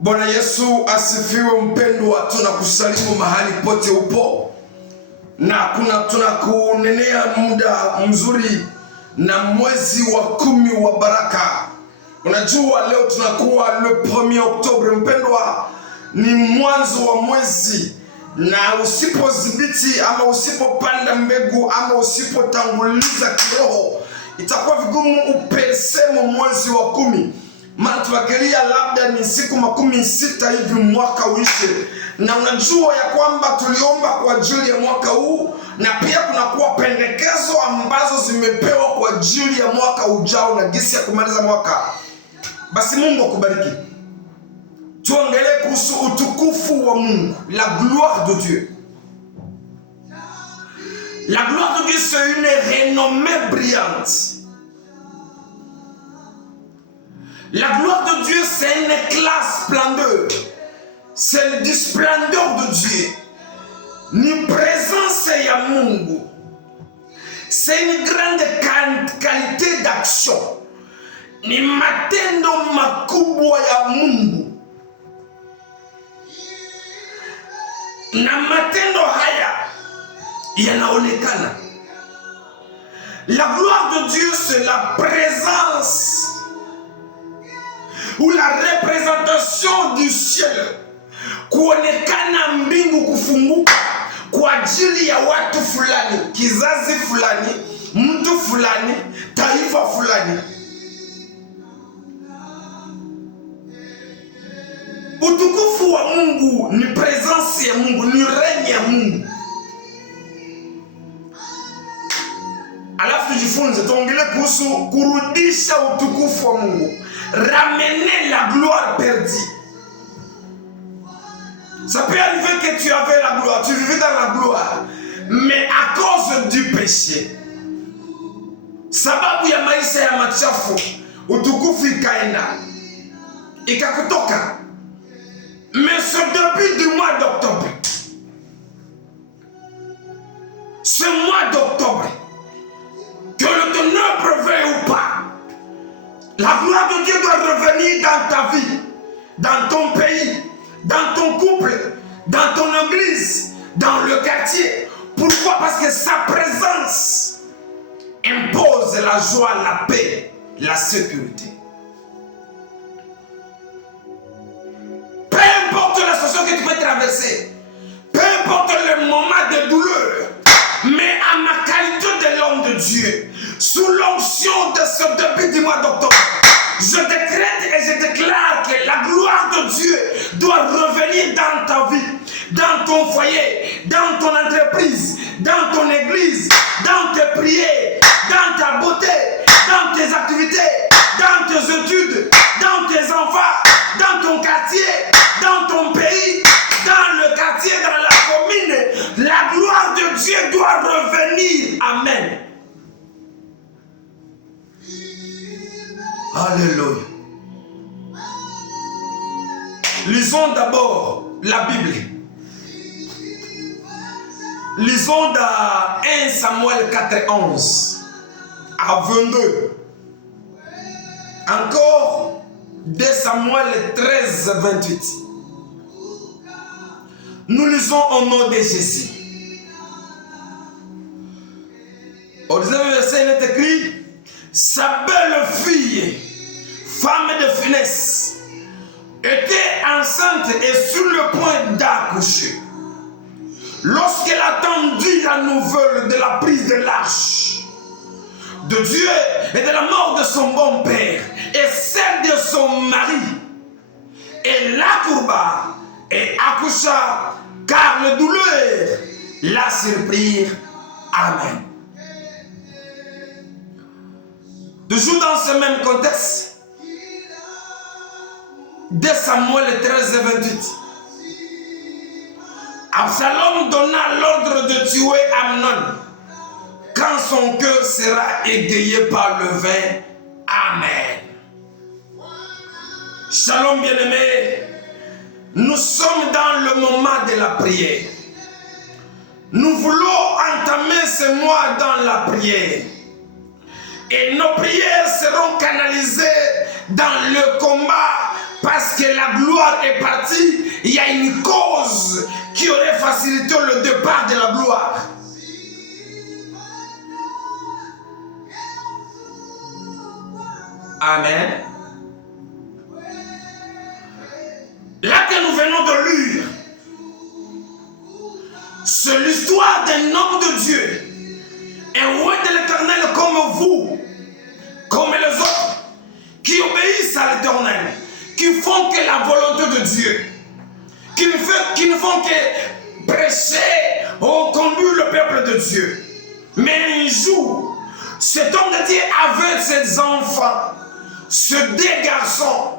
Bwana Yesu asifiwe. Mpendwa, tunakusalimu mahali pote upo, na tunakunenea muda mzuri na mwezi wa 10 wa baraka. Unajua leo tunakuwa le 1er Oktobre. Mpendwa, ni mwanzo wa mwezi, na usipodhibiti ama usipopanda mbegu ama usipotanguliza kiroho, itakuwa vigumu upesemo mwezi wa 10. Maana tunaangalia labda ni siku 60 hivi mwaka uishe, na unajua ya kwamba tuliomba kwa ajili ya mwaka huu, na pia kunakuwa pendekezo ambazo zimepewa kwa ajili ya mwaka ujao na gisi ya kumaliza mwaka. Basi Mungu akubariki. Tuongelee kuhusu utukufu wa Mungu, la gloire de Dieu. La gloire de Dieu, c'est une renommée brillante. La gloire de Dieu, c'est un éclat splendeur. C'est du splendeur de Dieu. Ni présence ya Mungu. C'est une grande qualité d'action. Ni matendo makubwa ya Mungu. Na matendo haya yanaonekana. La gloire de Dieu, c'est la présence ou la représentation du ciel, kuonekana mbingu kufunguka kwa ajili ya watu fulani, kizazi fulani, mtu fulani, taifa fulani. Utukufu wa Mungu ni presence ya Mungu, ni règne ya Mungu. Alafu tujifunze, tuongelee kuhusu kurudisha utukufu wa Mungu. Ramener la gloire perdue. Ça peut arriver que tu avais la gloire, tu vivais dans la gloire, mais à cause du péché, sababu ya maisha ya machafu, utukufu ikaenda, ikakutoka. Mais ce début du mois d'octobre, ce mois d'octobre, que le ténèbre veuille ou pas, la gloire de Dieu doit revenir dans ta vie, dans ton pays, dans ton couple, dans ton église, dans le quartier. Pourquoi? Parce que sa présence impose la joie, la paix, la sécurité. Peu importe la situation que tu peux traverser, peu importe le moment de douleur, mais à ma qualité de l'homme de Dieu, sous l'onction de ce début du mois d'octobre, je décrète et je déclare que la gloire de Dieu doit revenir dans ta vie, dans ton foyer, dans ton entreprise, dans ton église, dans tes prières, dans ta beauté, dans tes activités, dans tes études, dans tes enfants, dans ton quartier, dans ton pays, dans le quartier, dans la commune. La gloire de Dieu doit revenir. Amen. Alléluia. Lisons d'abord la Bible. Lisons dans 1 Samuel 4:11 à 22. Encore 2 Samuel 13:28. Nous lisons au nom de Jésus. Au 19e verset, il est écrit: sa belle fille, femme de finesse, était enceinte et sur le point d'accoucher. Lorsqu'elle attendit la nouvelle de la prise de l'arche de Dieu et de la mort de son bon père et celle de son mari, elle l'accourba et accoucha, car les douleurs la surprirent. Amen. Toujours dans ce même contexte, 2 Samuel 13:28. Absalom donna l'ordre de tuer Amnon quand son cœur sera égayé par le vin. Amen. Shalom bien-aimés, nous sommes dans le moment de la prière. Nous voulons entamer ce mois dans la prière. Et nos prières seront canalisées dans le combat parce que la gloire est partie, il y a une cause qui aurait facilité le départ de la gloire. Amen. Là que nous venons de lire, c'est l'histoire d'un homme de Dieu, un roi de l'Éternel comme vous, comme les autres, qui obéissent à l'Éternel, qui font que la volonté de Dieu, qui ne font que prêcher ou conduire le peuple de Dieu. Mais un jour, cet homme de Dieu avait ses enfants, ces deux garçons.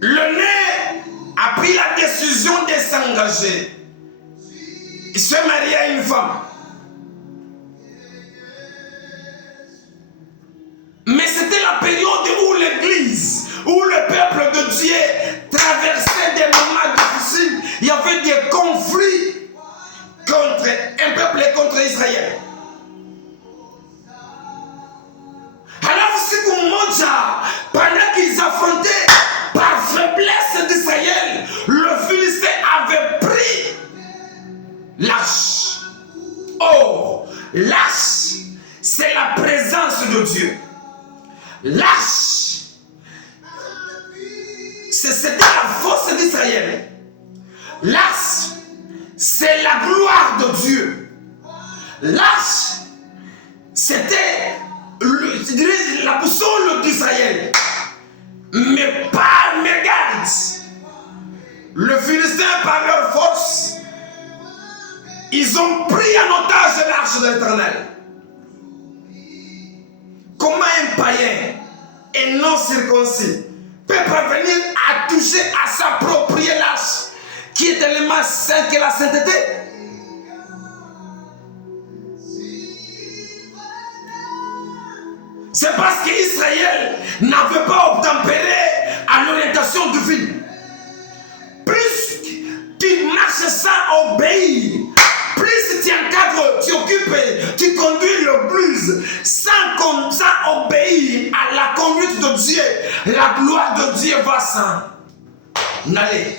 Le né a pris la décision de s'engager. Il se marie à une femme. Mais c'était la période où l'Église, où le peuple de Dieu traversait des moments difficiles. Il y avait des conflits contre un peuple et contre Israël. Alors siku moja, pendant qu'ils affrontaient par faiblesse d'Israël, le Philistin avait pris l'arche. Oh, l'arche, c'est la présence de Dieu. L'arche, c'était la force d'Israël. L'arche, c'est la gloire de Dieu. L'arche, c'était la boussole d'Israël. Mais pas mégarde. Le Philistin, par leur force, ils ont pris en otage l'arche de l'Éternel. Comment un païen et non circoncis peut parvenir à toucher, à s'approprier l'arche qui est tellement sainte que la sainteté? C'est parce qu'Israël n'avait pas obtempéré à l'orientation divine. Plus tu marches sans obéir, plus tu encadres, tu occupes, tu conduis le plus sans obéir à la conduite de Dieu, la gloire de Dieu va s'en aller.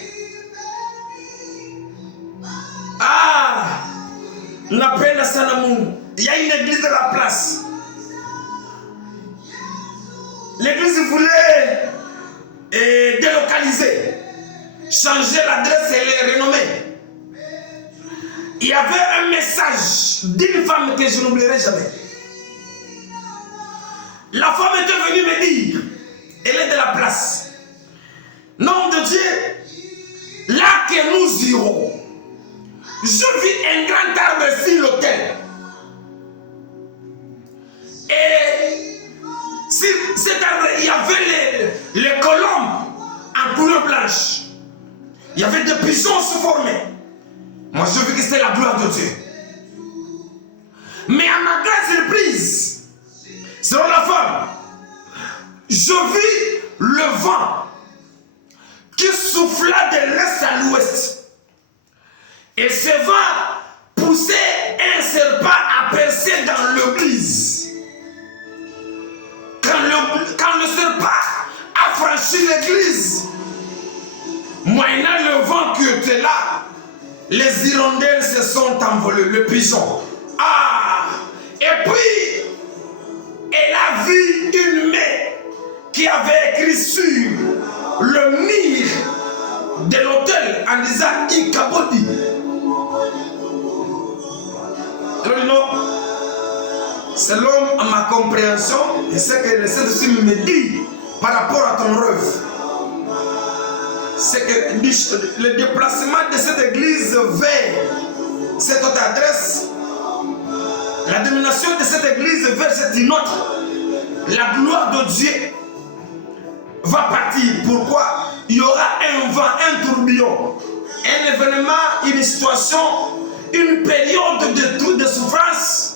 Ah, napenda sana Mungu. Il y a une église de la place. L'église voulait délocaliser, changer l'adresse et les renommer. Il y avait un message d'une femme que je n'oublierai jamais. La femme était venue me dire, elle est de la place. Nom de Dieu, là que nous irons, je vis un grand arbre sur l'autel. Et sur cet arbre, il y avait les colombes en couleur blanche. Il y avait des pigeons se former. Moi, je vis que c'était la gloire de Dieu. Mais à ma grande surprise, selon la femme, je vis le vent qui souffla de l'est à l'ouest. Et ce vent poussait un serpent à percer dans l'église. Quand le serpent a franchi l'église, moyennant le vent qui était là, les hirondelles se sont envolées, le pigeon. Ah! Et puis, elle a vu une main qui avait écrit sur le mur de l'hôtel en disant Ikabodi. Selon ma compréhension et ce que le Saint-Esprit me dit par rapport à ton rêve, c'est que le déplacement de cette église vers cette autre adresse, la domination de cette église vers cette autre, la gloire de Dieu va partir. Pourquoi? Il y aura un vent, un tourbillon, un événement, une situation, une période de souffrance,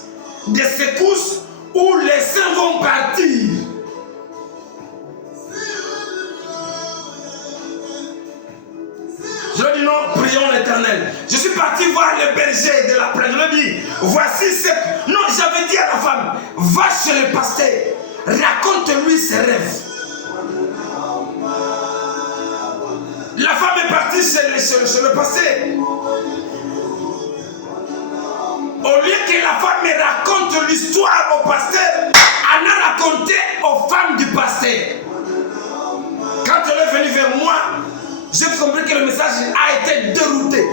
de secousses où les saints vont partir. Je lui dis non, prions l'Éternel. Je suis parti voir le berger de la plaine. Je lui dis, voici ce... Non, j'avais dit à la femme, va chez le pasteur, raconte-lui ses rêves. parti chez le pasteur. Au lieu que la femme me raconte l'histoire au pasteur, elle a raconté aux femmes du pasteur. Quand elle est venue vers moi, j'ai compris que le message a été dérouté.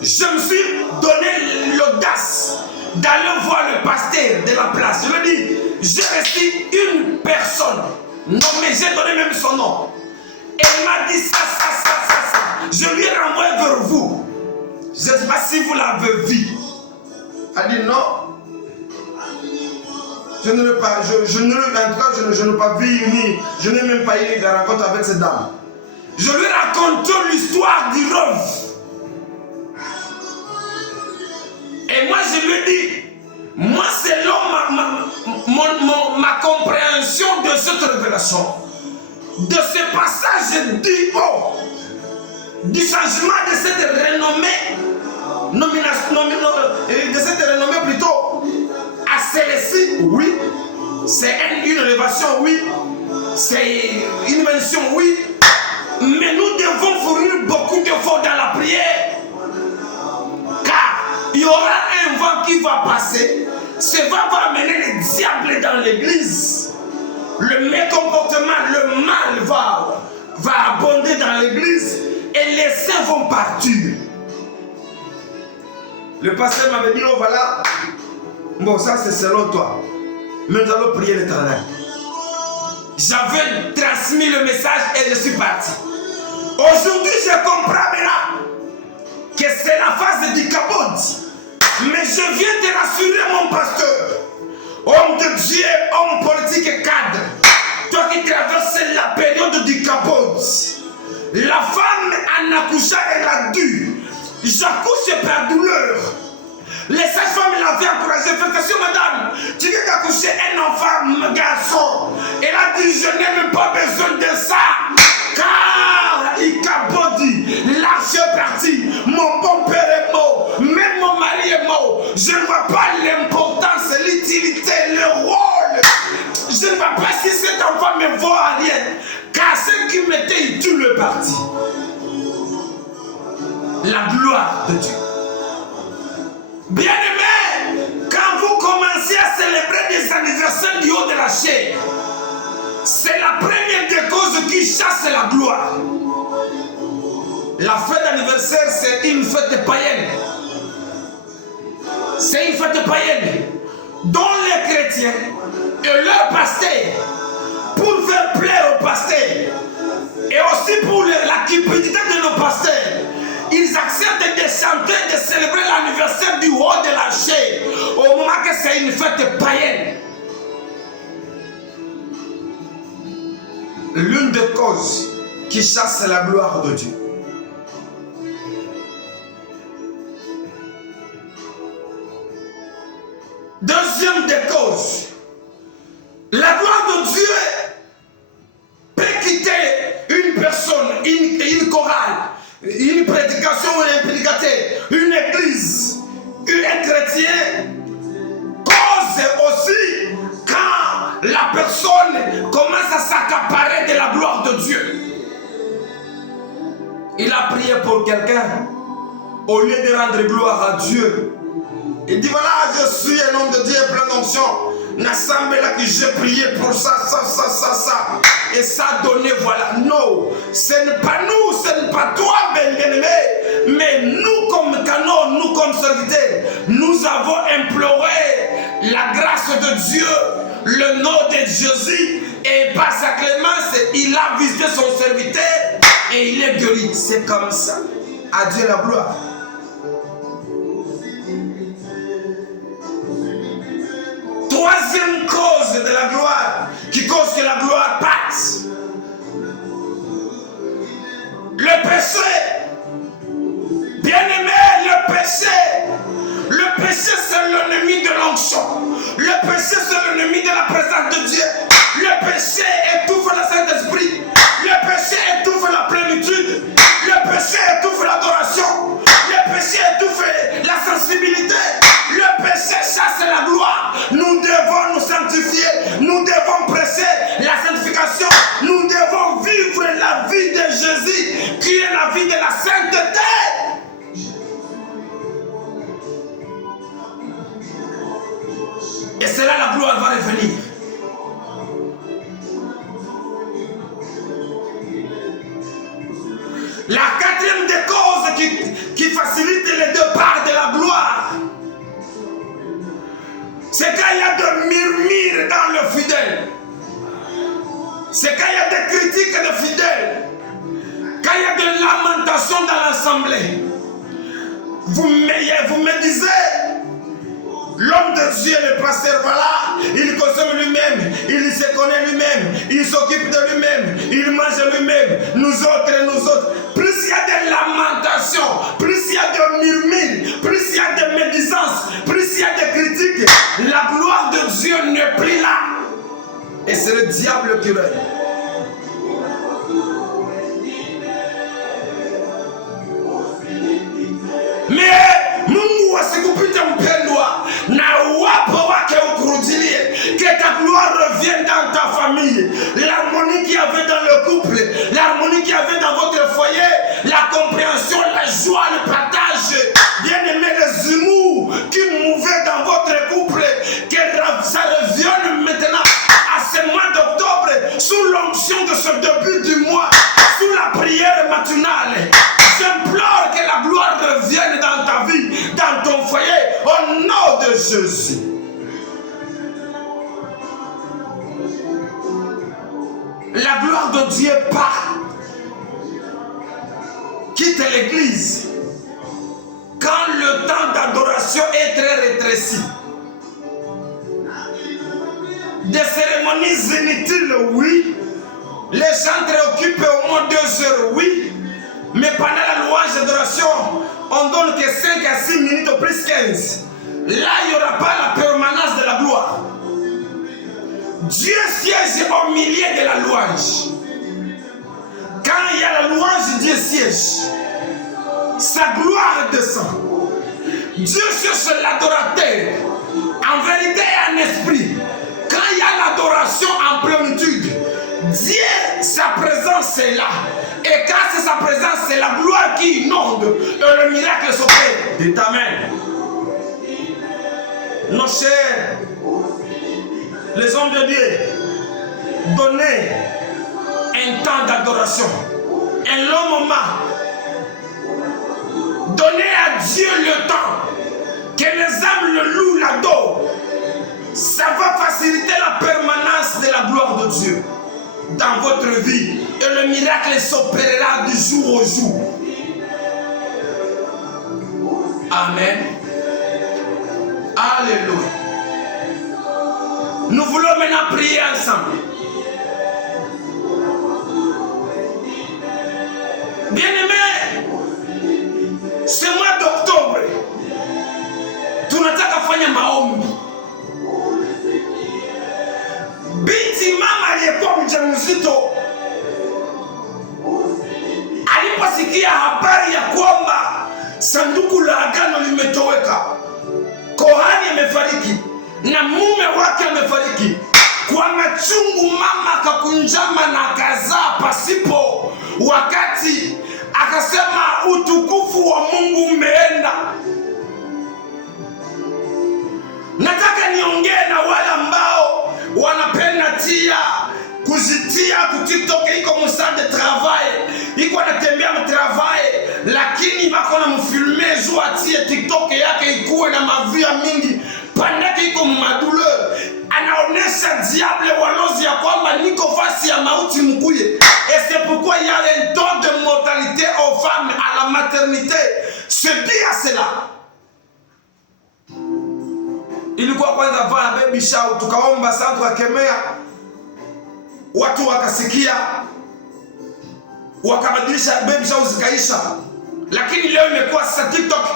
Je me suis donné l'audace d'aller voir le pasteur de la place. Je lui ai dit, j'ai reçu une personne nommée, j'ai donné même son nom. Elle m'a dit ça. Je lui ai renvoyé vers vous. Je ne sais pas si vous l'avez vu. Elle dit non. Je ne l'ai pas, je n'ai pas vu ni, je n'ai même pas eu de rencontre avec cette dame. Je lui raconte l'histoire du rêve. Et moi je lui ai dit, moi selon ma compréhension de cette révélation, de ce passage dit du changement de cette renommée, de cette renommée plutôt, à celle-ci, oui, c'est une élévation, oui, c'est une mention, oui, mais nous devons fournir beaucoup d'efforts dans la prière, car il y aura un vent qui va passer, ce vent va amener les diables dans l'église, le mécomportement, le mal va abonder dans l'église et les saints vont partir. Le pasteur m'avait dit, oh voilà, bon ça c'est selon toi, mais nous allons prier l'Éternel. J'avais transmis le message et je suis parti. Aujourd'hui je comprends maintenant que c'est la phase du capote. Mais je viens de rassurer mon pasteur, homme de Dieu, homme politique et cadre. Toi qui traverses la période du capote. La femme en accouchant, elle a dû. J'accouche par douleur. Les sages-femmes l'avaient encouragé. Félicitations madame, tu viens d'accoucher un enfant, garçon. Elle a dit, je n'ai même pas besoin de ça. Car il cabodi, l'arche est parti. Mon bon père est mort, même mon mari est mort. Je ne vois pas l'importance, l'utilité, le rôle. Je ne vois pas si cet enfant me vaut à rien. Car ce qui m'était tout le parti. La gloire de Dieu. Bien-aimés, quand vous commencez à célébrer des anniversaires du haut de la chair, c'est la première des causes qui chasse la gloire. La fête d'anniversaire, c'est une fête païenne. C'est une fête païenne dont les chrétiens et leurs pasteurs, pour faire plaire aux pasteurs et aussi pour la cupidité de nos pasteurs, ils acceptent de chanter, de célébrer l'anniversaire du haut de la chair au moment que c'est une fête païenne. L'une des causes qui chasse la gloire de Dieu. Deuxième des causes, la gloire de Dieu peut quitter une personne, une chorale, une prédication ou un prédicateur, une église, un chrétien, cause aussi quand la personne commence à s'accaparer de la gloire de Dieu. Il a prié pour quelqu'un, au lieu de rendre gloire à Dieu, il dit voilà, je suis un homme de Dieu plein d'onction. L'assemblée là que j'ai prié pour ça. Et ça a donné, voilà. Non, ce n'est pas nous, ce n'est pas toi, bien-aimé. Mais nous comme canon, nous comme serviteurs, nous avons imploré la grâce de Dieu, le nom de Jésus. Et par sa clémence, il a visité son serviteur et il est guéri. C'est comme ça. À Dieu la gloire. Troisième cause de la gloire, qui cause que la gloire passe. Le péché. Bien-aimé, le péché c'est l'ennemi de l'onction. Le péché c'est l'ennemi de la présence de Dieu. Le péché étouffe le Saint-Esprit. Le péché étouffe la plénitude. Le péché étouffe l'adoration. Le péché étouffe la sensibilité. Le péché chasse la gloire. Nous devons nous sanctifier. Nous devons prêcher la sanctification. Nous devons vivre la vie de Jésus qui est Et c'est là la gloire va revenir. La quatrième des causes qui facilite les départs de la gloire, c'est quand il y a de murmures dans le fidèle. C'est quand il y a des critiques de fidèles. Quand il y a de lamentations dans l'assemblée. Vous me disiez, l'homme de Dieu, le pasteur, voilà, il consomme lui-même, il se connaît lui-même, il s'occupe de lui-même, il mange lui-même, nous autres. Plus il y a de lamentations, plus il y a de murmures, plus il y a de médisances, plus il y a de critiques, la gloire de Dieu n'est plus là. Et c'est le diable qui règne. Mais Mungu asikupite mpendwa, na uwapo wake ukurudilie, que ta gloire revienne dans ta famille. L'harmonie qu'il y avait dans le couple, l'harmonie qu'il y avait dans votre foyer, la compréhension, la joie, le partage, bien aimé, les humours qui mouvaient dans votre couple, que ça revienne maintenant à ce mois d'octobre, sous l'onction de ce début du mois, sous la prière matinale. J'implore que la gloire revienne dans ta vie, dans ton foyer, au nom de Jésus. La gloire de Dieu part, quitte l'église quand le temps d'adoration est très rétréci. Des cérémonies inutiles, oui. Les gens préoccupent au moins 2 heures, oui. Mais pendant la louange d'adoration, on donne que 5 à 6 minutes au plus 15. Là, il n'y aura pas la permanence de la gloire. Dieu siège au milieu de la louange. Quand il y a la louange, Dieu siège. Sa gloire descend. Dieu cherche l'adorateur en vérité et en esprit. Quand il y a l'adoration en plénitude, Dieu, sa présence est là. Et quand c'est sa présence, c'est la gloire qui inonde et le miracle s'opère. Dites Amen. Nos chers, les hommes de Dieu, donnez un temps d'adoration, un long moment. Donnez à Dieu le temps, que les âmes le louent, l'adorent. Ça va faciliter la permanence de la gloire de Dieu dans votre vie. Et le miracle s'opérera du jour au jour. Amen. Alléluia. Nous voulons maintenant prier ensemble. Bien-aimés, ce mois d'octobre, tunataka fanya maombi. Binti mama aliyekuwa mjamzito aliposikia habari ya kwamba sanduku la agano limetoweka, kohani amefariki na mume wake amefariki, kwa machungu mama akakunjama na akazaa pasipo wakati, akasema utukufu wa Mungu umeenda. Nataka niongee na wale ambao wanapenda kuzitia TikTok, iko msande travail, iko anatembea mtravail, lakini bako na mfilme juu atie TikTok yake ikuwe na mavia mingi, pandake iko madouleur, anaonesha diable walozi ya kwamba niko fasi ya mauti mkuye. Et c'est pourquoi il y a un don de mortalité aux femmes à la maternité. Se dit à cela. Ilikuwa kwanza vaa baby shower, tukaomba sana, tukakemea, watu wakasikia, wakabadilisha, baby shower zikaisha. Lakini leo imekuwa sasa TikTok,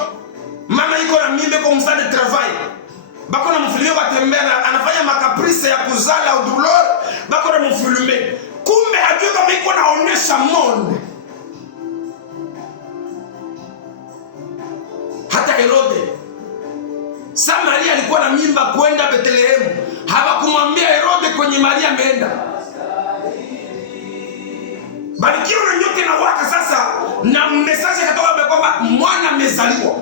mama iko na mimba kwa msande travail, bako na mfilme batembea, anafanya makaprisa ya kuzala au douleur, bako na mfilme, kumbe hajui kama iko naonesha monde. Hata Herode, sa Maria alikuwa na mimba kwenda Bethlehemu, hawakumwambia Herode kwenye Maria ameenda. Barikiwa na nyote na waka sasa, na message katoka kwamba mwana amezaliwa.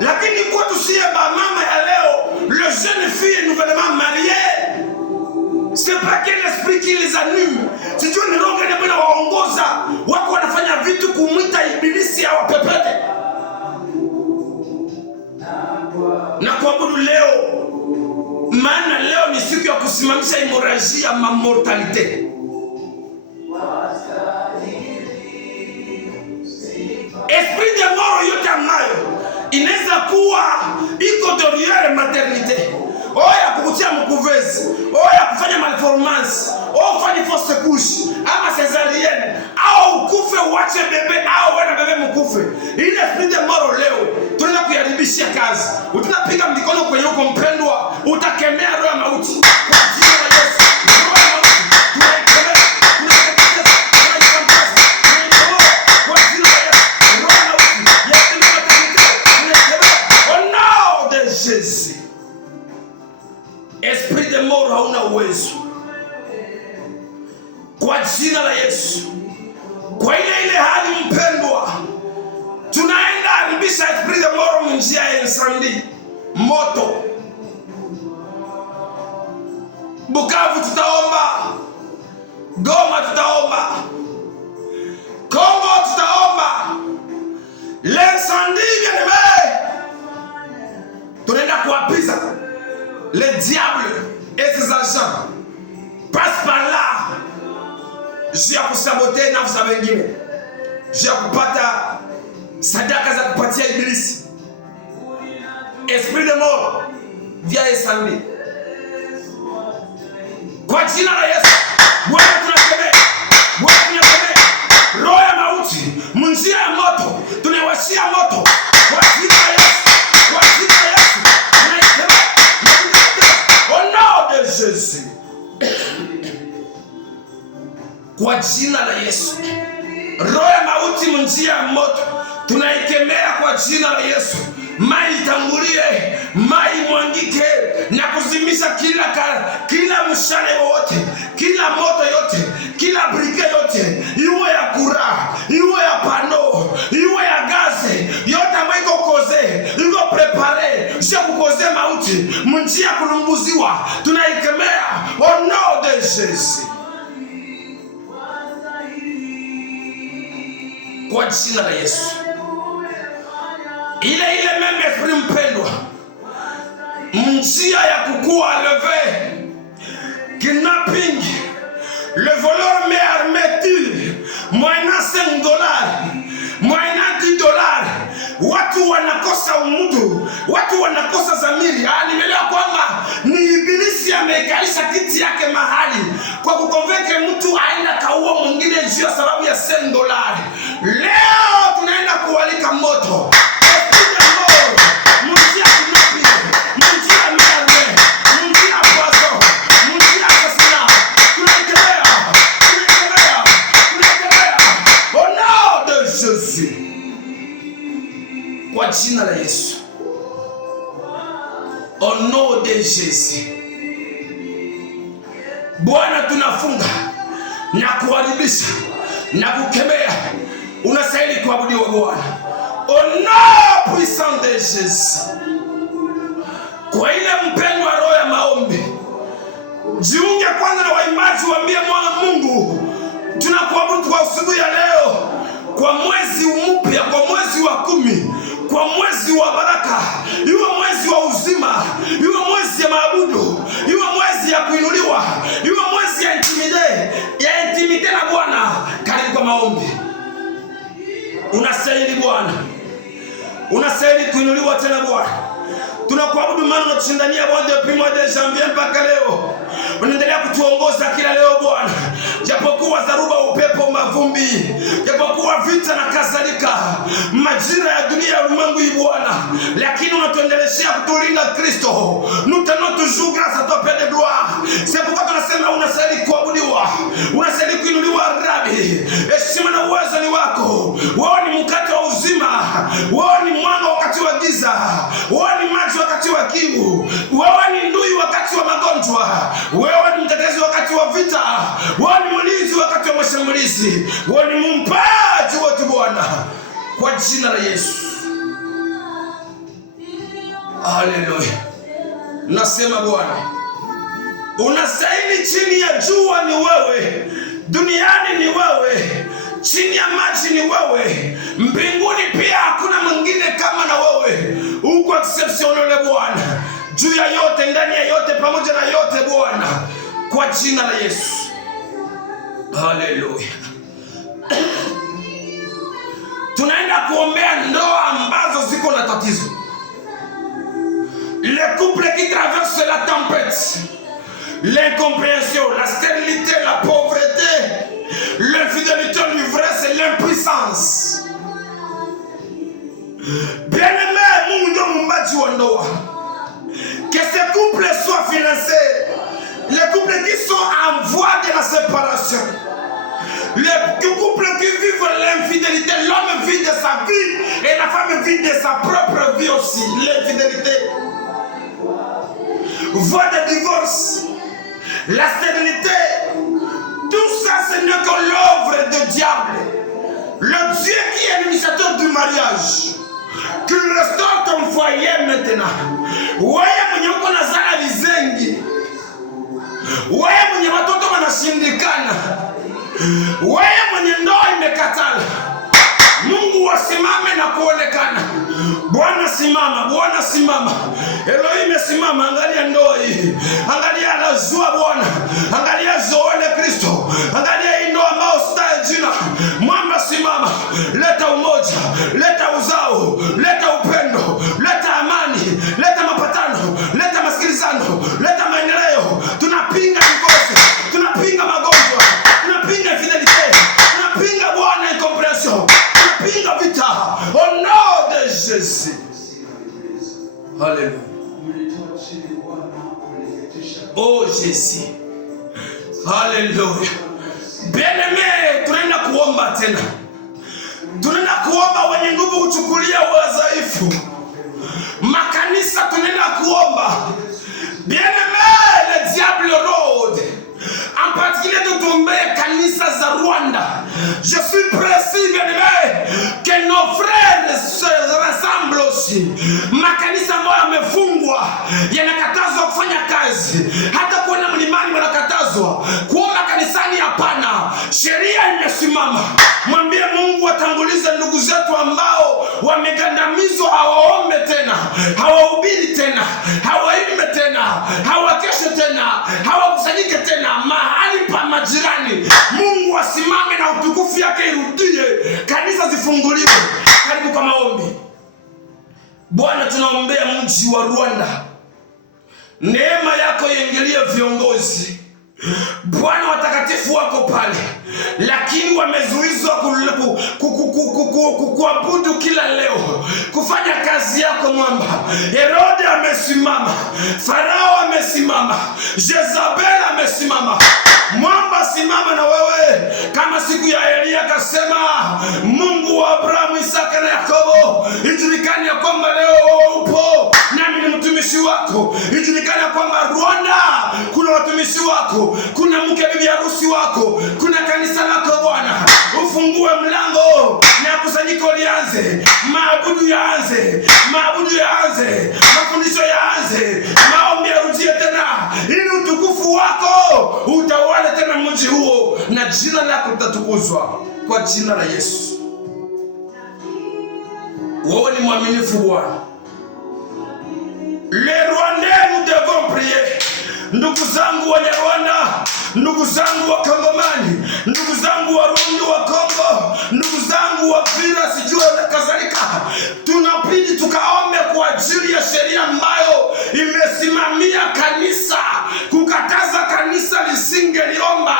Lakini kwa tusiye ba mama ya leo, le jeune fille des animes. Sijui ni roho gani ambayo inawaongoza wako wanafanya vitu kumwita ibilisi au pepete. Na kuabudu leo, maana leo ni siku ya kusimamisha hemorrhajia ya mortalite. Esprit de mort yote ambayo inaweza kuwa iko derrière maternité, oya kukutia mkuvezi, oya kufanya malformance, au kufanya fausse couche ama césarienne, au kufe uache bebe au wana bebe mkufe. Ile esprit de mort leo tunaenda kuharibishia kazi. Utapiga mikono kwenye uko mpendwa, utakemea roho ya mauti kwa jina la Yesu. Roho ya mauti tunaikemea, kwa jina la Yesu. Roho ya mauti au nom de Jésus. Esprit de mort hauna uwezo kwa jina la Yesu. Kwa ile hali mpendwa, tunaenda haribisha esprit de mort njia ya incendie, moto. Bukavu tutaomba, Goma tutaomba, Kongo tutaomba. L'incendie bien aimé, tunaenda kuapiza le diable et ses agents passe par là. Juu ya kusabote nafsi za wengine, juu ya kupata sadaka za kupatia ibilisi. Esprit de mort via incendie kwa jina la Yesu. Bwana tunakemea, Bwana tunakemea roho ya mauti njia ya moto, tunawashia moto kwa jina la Yesu, kwa jina la Yesu. Tunakemea au nom de Jésus, kwa jina la Yesu. Roho ya mauti njia ya moto tunaikemea kwa jina la Yesu. Mai itangulie, mai mwangike na kuzimisha kila mshale wote, kila moto yote, kila brike yote, iwe ya kura, iwe ya pano, iwe ya gaze, yote ambayo iko koze, iko prepare, sio kukoze mauti, njia kulumbuziwa, tunaikemea au nom de Jésus. Kwa jina la Yesu. Ile meme esprit mpendwa, njia ya kukua leve, kidnapping, le voleur met armé tire, moyennant $5, moyennant $10. Watu wanakosa umudu, watu wanakosa zamiri. Nimeelewa kwamba ni ibilisi amekalisha kiti yake mahali kwa kukonveke mtu aenda kaua mwingine juu ya sababu ya $5. Leo tunaenda kualika moto. Kwa jina la Yesu, au nom de Jésus. Bwana tunafunga na kuharibisha na kukemea. Unastahili kuabudiwa Bwana, au nom puissant de Jésus. Kwa ile mpendwa roho ya maombi, jiunge kwanza na waimbaji, waambie Bwana Mungu, tunakuabudu kwa usiku ya leo, kwa mwezi mpya, kwa mwezi wa 10, kwa mwezi wa baraka, iwe mwezi wa uzima, iwe mwezi ya maabudu, iwe mwezi ya kuinuliwa, iwe mwezi ya intimite na Bwana. Karibu kwa maombi. Unastahili Bwana, unastahili kuinuliwa tena Bwana. Tunakuabudu maana unatushindania Bwana depuis mois de janvier mpaka leo. Unaendelea kutuongoza kila leo Bwana. Japokuwa dharuba, upepo, mavumbi, japokuwa vita na kadhalika, majira ya dunia ya ulimwengu hii Bwana, lakini unatuendeleshia kutulinda Kristo. Nous tenons toujours grâce à toi Père de gloire. C'est pourquoi tunasema unastahili kuabudiwa, unastahili kuinuliwa Rabi. Heshima na uwezo ni wako. Wewe ni mkate wa uzima, wewe ni mwanga wakati wa giza, wewe ni maji wakati wa kiu, wewe ni ndui wakati wa magonjwa, wewe ni mtetezi wakati wa vita, wewe ni mlinzi wakati wa mashambulizi, wewe ni mpaji wote Bwana, kwa jina la Yesu. Haleluya. Nasema Bwana, Unastahili. Chini ya jua ni wewe, duniani ni wewe, chini ya maji ni wewe, mbinguni pia hakuna mwingine kama na wewe. Uko exceptionnel Bwana, juu ya yote, ndani ya yote, pamoja na yote Bwana, kwa jina la Yesu. Haleluya. Tunaenda kuombea ndoa ambazo ziko na tatizo. Les couples qui traversent la tempête, l'incompréhension, la stérilité, la pauvreté, l'infidélité, l'ivresse et l'impuissance. Bien-aimé, Mungu ndio muumbaji wa ndoa. Que ces couples soient financés, les couples qui sont en voie de la séparation, les couples qui vivent l'infidélité, l'homme vit de sa vie et la femme vit de sa propre vie aussi, l'infidélité. Voie de divorce, la stérilité, tout ça ce n'est que l'œuvre du diable. Le Dieu qui est l'initiateur du mariage, qu'il restaure ton foyer maintenant. Wewe mwenye uko na zala vizengi, wewe mwenye watoto wanashindikana, wewe mwenye ndoa imekatala, Mungu wasimame na kuonekana. Bwana simama, Bwana simama, Elohim simama. Angalia ndoa hii, angalia lazua Bwana, angalia Zoe Kristo, angalia hii ndoa ambao sitaye jina. Mwamba simama, leta umoja, leta uzao, leta upendo, leta amani, leta mapatano, leta masikilizano, leta maendeleo. Tunapinga divorce, tunapinga magonjwa, tunapinga infidelite, tunapinga Bwana incomprehension, tunapinga vita. Au nom de Jésus. Alléluia. Oh Jésus. Alléluia. Bien-aimé, tunaenda kuomba tena. Tunaenda kuomba wenye nguvu kuchukulia wadhaifu. Makanisa tunaenda kuomba. Bien-aimé, le diable rôde. En particulier tutombee kanisa za Rwanda. Je suis précis, bien-aimé, que nos frères se rassemblent aussi. Makanisa ambayo yamefungwa yanakatazwa kufanya kazi, hata kuenda mlimani wanakatazwa, kuomba kanisani hapana. Sheria imesimama. Mwambie Mungu atangulize ndugu zetu ambao wamegandamizwa, hawaombe tena, hawahubiri tena, hawaimbe tena, hawakeshe tena, hawakusanyike tena mahali pa majirani. Mungu asimame na utukufu yake irudie, kanisa zifunguliwe. Karibu kwa maombi. Bwana, tunaombea mji wa Rwanda, neema yako iingilie viongozi Bwana, watakatifu wako pale, lakini wamezuizwa kuabudu kila leo, kufanya kazi yako mwamba. Herode amesimama, Farao amesimama, Jezabel amesimama. Mwamba simama na wewe, kama siku ya Elia akasema, Mungu wa Abrahamu, Isaka na Yakobo, ijulikane ya kwamba leo upo nami ni mtumishi wako. Ijulikane ya kwamba Rwanda kuna watumishi wako, kuna mke bibi harusi wako, kuna kanisa lako Bwana. Ufungue mlango na kusanyiko lianze, maabudu yaanze, mafundisho yaanze, maombi yarudie tena, ili utukufu wako utawale tena mji huo, na jina lako litatukuzwa kwa jina la Yesu. Wewe ni mwaminifu Bwana. Les Rwandais, nous devons prier. Ndugu zangu wa Rwanda, ndugu zangu wa Kongomani, ndugu zangu wa Rundi wa Kongo, ndugu zangu wa Vira sijua na kadhalika, tunapidi tukaombe kwa ajili ya sheria ambayo imesimamia kanisa, kukataza kanisa lisingeliomba.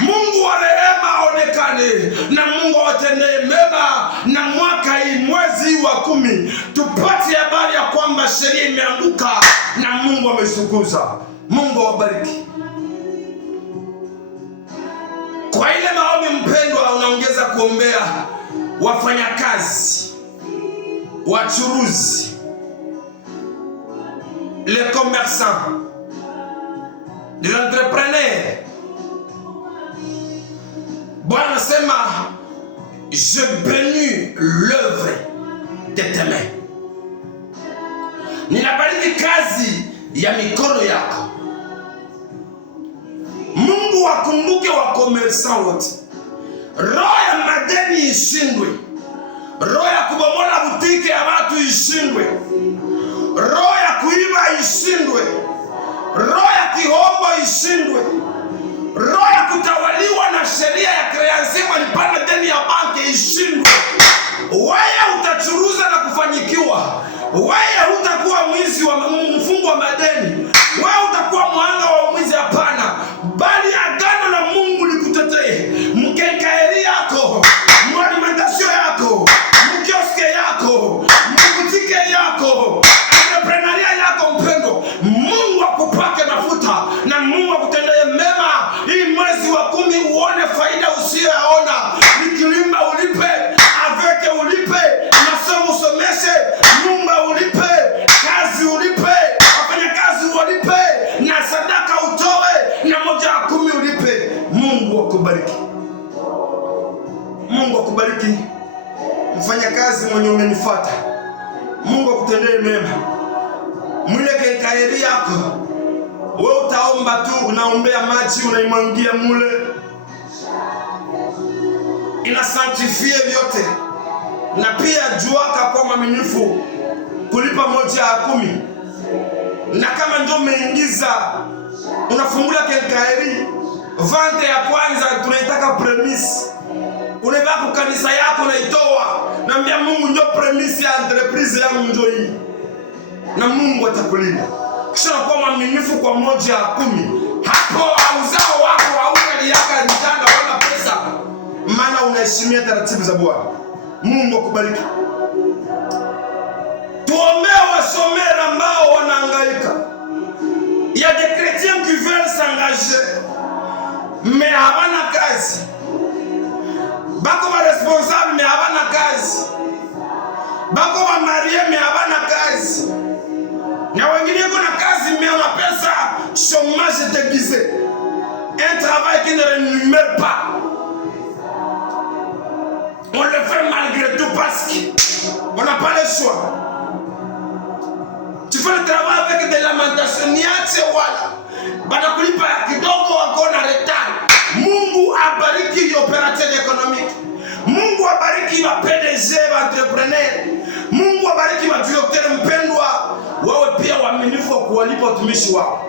Mungu wa rehema aonekane, na Mungu awatendee mema, na mwaka hii mwezi wa 10 tupate habari ya kwamba sheria imeanguka na Mungu ameisukuza. Mungu awabariki. Kwa ile maombi mpendwa, unaongeza kuombea wafanyakazi, wachuruzi, les commerçants, les entrepreneurs. Bwana anasema, je bénis l'œuvre de tes mains. Ninabariki kazi ya mikono yako. Mungu akumbuke wakomersan wote. Roho ya madeni ishindwe. Roho ya kubomola butike ya watu ishindwe. Roho ya kuiba ishindwe. Roho ya kihombo ishindwe. Roho ya kutawaliwa na sheria ya kreansi walipana deni ya banki ishindwe. Wewe utachuruza na kufanyikiwa. Wewe utakuwa mwizi wa mfungo wa madeni. Wewe utakuwa mwanga wa mwizi, hapana. Bali agano la Mungu likutetee. Mkenkaeri yako, mwalimentasio yako, mkioske yako, mbutike yako, entrepreneuria yako mpendo. Mungu akupake mafuta na Mungu akutendee mema. Hii mwezi wa 10 uone faida usiyoyaona. Nikilimba ulipe, aveke ulipe, masomo usomeshe, nyumba ulipe, kazi ulipe, wafanya kazi walipe, na sadaka utoe, na 1/10 ulipe. Mungu akubariki. Mungu akubariki. Mfanya kazi mwenye umenifuata, Mungu akutendee mema. Mwile kenkaeri yako, wewe utaomba tu, unaombea maji unaimwangia mule. Inasantifie vyote. Na pia juaka kwa mwaminifu kulipa 1/10. Na kama ndio umeingiza, unafungula kenkaeri, vante ya kwanza tunaitaka premise. Unaweza kukanisa yako naitoa, naambia Mungu ndio premise ya entreprise yangu ndio hii. Na Mungu atakulinda. Kisha unakuwa mwaminifu kwa 1/10. Hapo uzao wako hautaliaka njana wala pesa. Maana unaheshimia taratibu za Bwana. Mungu akubariki. Tuombee wasomera ambao wanahangaika. Il y a des chrétiens qui veulent s'engager mais havana kazi. Bako wa responsable mais havana kazi. Bako wa marié mais havana kazi. Na wengine kuna kazi mais wana pesa chômage déguisé. Un travail qui ne rémunère pas. On le fait malgré tout parce qu'on n'a pas le choix. Tu fais le travail avec des lamentations. Niache wala. Banakulipa kidogo wako na retard. Mungu abariki operateur économique. Mungu abariki wa PDG wa entrepreneur. Mungu abariki wa directeur mpendwa. Wawe pia waaminifu wa kuwalipa watumishi wao.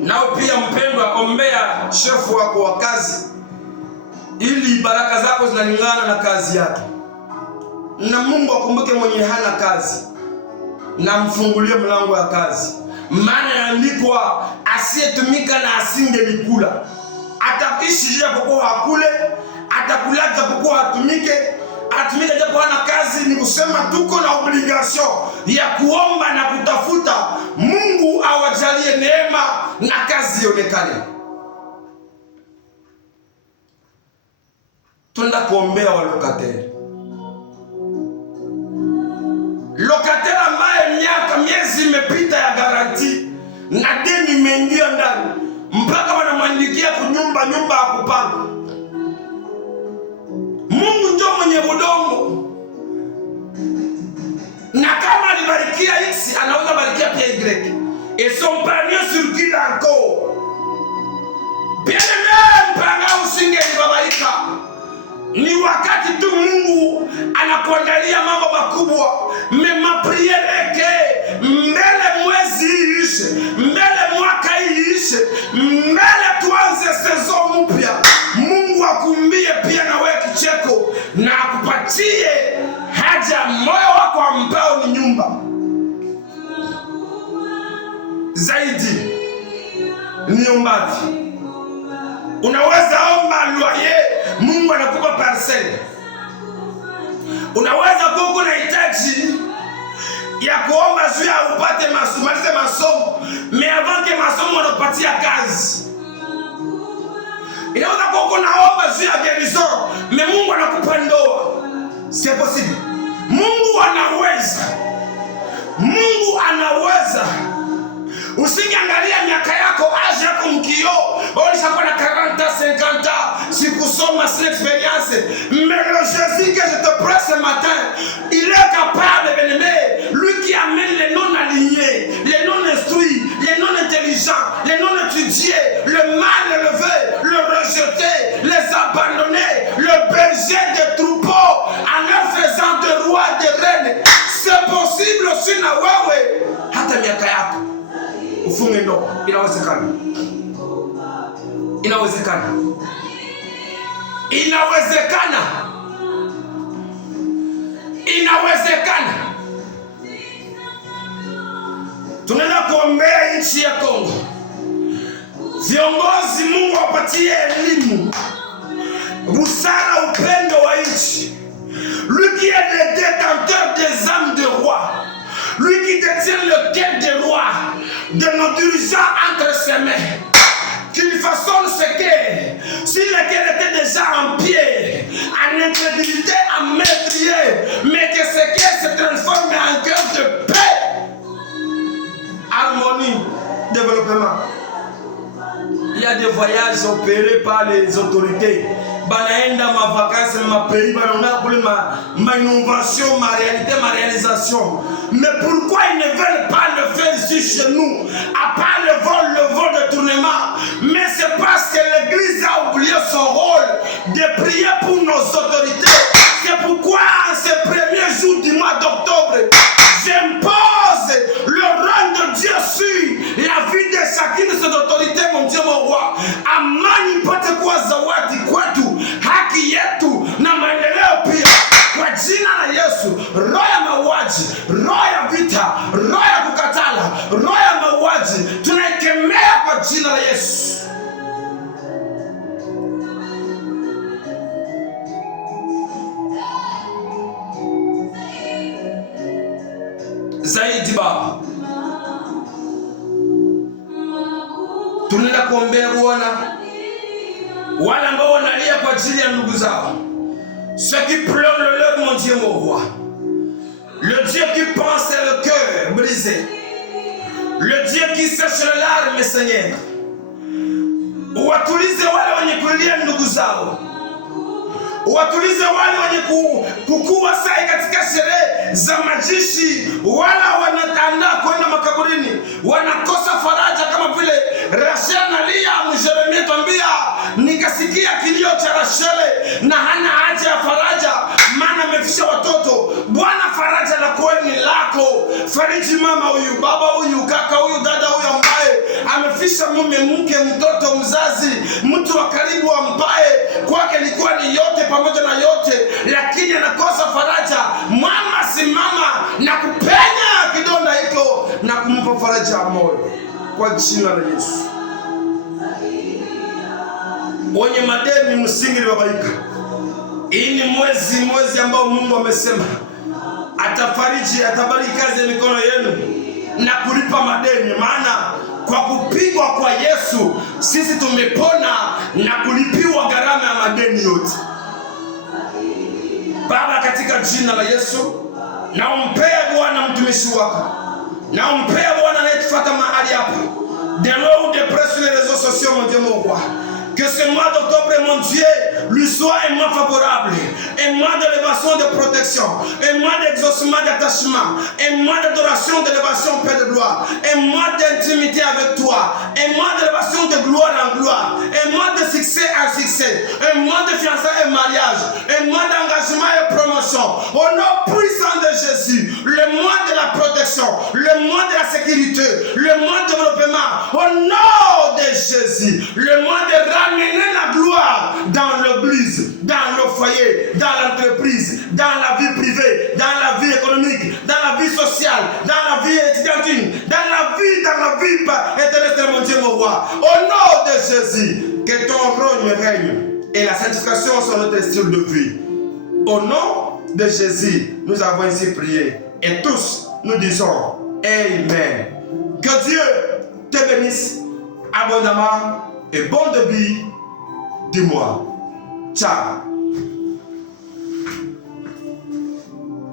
Nao pia mpendwa, ombea chef wako wa kazi, ili baraka zako zinalingana na kazi yake. Na Mungu akumbuke mwenye hana kazi, na mfungulie mlango ya kazi. Maana yaandikwa, asiyetumika na asingelikula. Ataishi japokuwa hakule, atakula japokuwa hatumike. Atumike japo hana kazi. Ni kusema tuko na obligation ya kuomba na kutafuta Mungu awajalie neema na kazi ionekane. Tunda kuombea wa lokateri. Lokateri ambaye miezi imepita ya garanti na deni imeingia ndani, mpaka wanamwandikia kunyumba nyumba ya kupanga. Mungu ndio mwenye budongo. Na kama alibarikia X, anaweza barikia pia Y. Et son panier circule encore. Bien aimé, mpanga usingelibabarika. Ni wakati tu Mungu anakuandalia mambo makubwa. Mema priere ke mbele mwezi iishe, mbele mwaka iishe, mbele tuanze saison mpya. Mungu akumbie pia na wewe kicheko, na akupatie haja moyo wako ambao ni nyumba. Zaidi niombaji. Unaweza omba loyer, Mungu anakupa parcelle. Unaweza kuwa na hitaji ya kuomba juu ya upate masomo, mais avant que masomo wanapatia kazi. Inaweza kuwa unaomba juu ya guérison, mais Mungu anakupa ndoa. C'est possible. Mungu anaweza. Mungu anaweza. Usingiangalia miaka yako, age yako mkio, ulishakuwa na 40 ans, 50 ans, sikusoma sin expérience. Mais le Jésus que je te presse ce matin, il est capable de m'aimer. Lui qui amène les non-alignés, les non-instruits, les non-intelligents, les non-étudiés, le mal, le na wewe hata miaka yako ufunge ndoa. Inawezekana. Inawezekana. Inawezekana. Inawezekana. Tunaenda kuombea nchi ya Kongo. Viongozi, Mungu apatie elimu, busara, upendo wa nchi. Lui qui est le détenteur des âmes de roi, lui qui détient le cœur des rois, de nos dirigeants entre ses mains, qu'il façonne ce cœur, si le cœur était déjà en pied, en incrédulité, en meurtrier, mais que ce cœur se transforme en cœur de paix, harmonie, développement. Il y a des voyages opérés par les autorités. Banaenda ma vacances, ma pays, banaona pour ma innovation, ma réalité, ma réalisation. Mais pourquoi ils ne veulent pas le faire ici chez nous? À part le vol de tournement. Mais c'est parce que l'Église a oublié son rôle de prier pour nos autorités. C'est pourquoi en ce premier jour du mois d'octobre, j'impose le règne de Dieu sur la vie de chacune de ces autorités, mon Dieu, mon roi. Amani ipate kuwa zawadi kwetu, haki yetu na maendeleo pia. Kwa jina la Yesu, roho ya mauaji, roho ya vita, roho ya kukatala, roho ya mauaji, tunaikemea kwa jina la Yesu. Zaidi Baba, tunaenda kuombea Bwana wale ambao wanalia kwa ajili ya ndugu zao, ceux qui pleurent le leur, mon Dieu, mon roi, le Dieu qui pense le cœur brisé, le Dieu qui sèche les larmes, Seigneur. Watulize wale wenye kulia ndugu zao, watulize wale wenye kukua sai katika sherehe za majishi, wala wanaandaa kwenda makaburini, wanakosa faraja kama vile Rachel analia. Mjeremia tuambia, nikasikia kilio cha Rachel na hana haja ya faraja, maana amefisha watoto. Bwana, faraja la kweli lako. Fariji mama huyu, baba huyu, kaka huyu, dada huyu ambaye amefisha mume, mke, mtoto, mzazi, mtu wa karibu ambaye kwake ilikuwa ni yote pamoja na yote, lakini anakosa faraja. Mama, simama na kupenya kidonda hiko na kumpa faraja ya moyo kwa jina la Yesu. Wenye madeni msingi babaika. Hii ni mwezi ambao Mungu amesema atafariji, atabariki kazi ya mikono yenu na kulipa madeni, maana kwa kupigwa kwa Yesu sisi tumepona na kulipiwa gharama ya madeni yote. Baba, katika jina la Yesu, naombea Bwana mtumishi wako, naombea Bwana anayetufuata mahali hapa, de l'eau ou de presse sur les réseaux sociaux, mon Dieu, mon roi. Que ce mois d'octobre, mon Dieu, lui soit un mois favorable, un mois d'élévation, de protection, un mois d'exaucement, d'attachement, un mois d'adoration, d'élévation, Père de gloire, un mois d'intimité avec toi, un mois d'élévation de gloire en gloire, un mois de succès en succès, un mois de fiançailles et mariage, un mois d'engagement et promotion. Au nom puissant de Jésus, le mois de la protection, le mois de la sécurité, le mois de développement, au nom de Jésus, le mois de ramener la gloire dans l'église, dans le foyer, dans l'entreprise, dans la vie privée, dans la vie économique, dans la vie sociale, dans la vie étudiantine, dans la vie terrestre, mon Dieu, mon roi. Au nom de Jésus, que ton règne règne et la sanctification soit notre style de vie. Au nom de Jésus, nous avons ainsi prié. Et tous, nous disons Amen. Que Dieu te bénisse abondamment et bon début du mois. Ciao.